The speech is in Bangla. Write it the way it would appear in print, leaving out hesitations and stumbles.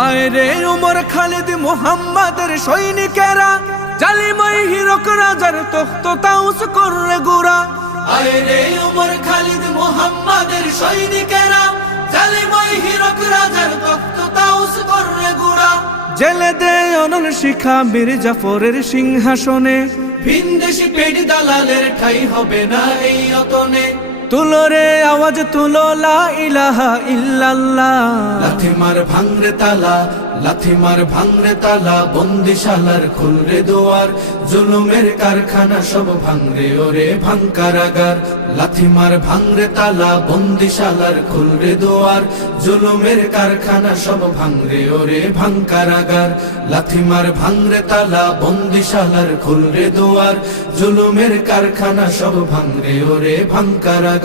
আয় রে উমর খালিদ মুহাম্মাদের সৈনিকেরা, জালিমাই হিরক রাজার তখ্ত তাউস করে গুরা। আয় রে উমর খালিদ মুহাম্মাদের সৈনিকেরা, জালিমাই হিরক রাজার তখ্ত তাউস করে গুরা। জেলে দে অনল শিখা মীর জাফরের সিংহাসনে, ভিনদেশি পেট দালালের ঠাই হবে না এই অতনে। তুলো রে আওয়াজ তুলো লা ইলাহা ইল্লাল্লাহ। লাথি মার ভাঙরে তালা, লাথি মার ভাঙরে তালা, বন্দিশালার খুলরে দুয়ার, জুলুমের কারখানা সব ভাঙরে ওরে ভাঙ কারাগার। লাথি মার ভাঙরে তালা, বন্দিশালার খুলরে দুয়ার, জুলুমের কারখানা সব ভাঙরে ওরে ভাঙ কারাগার। লাথি মার ভাঙরে তালা, বন্দিশালার খুলরে দুয়ার, জুলুমের কারখানা সব ভাঙরে ওরে ভাঙ কারাগার।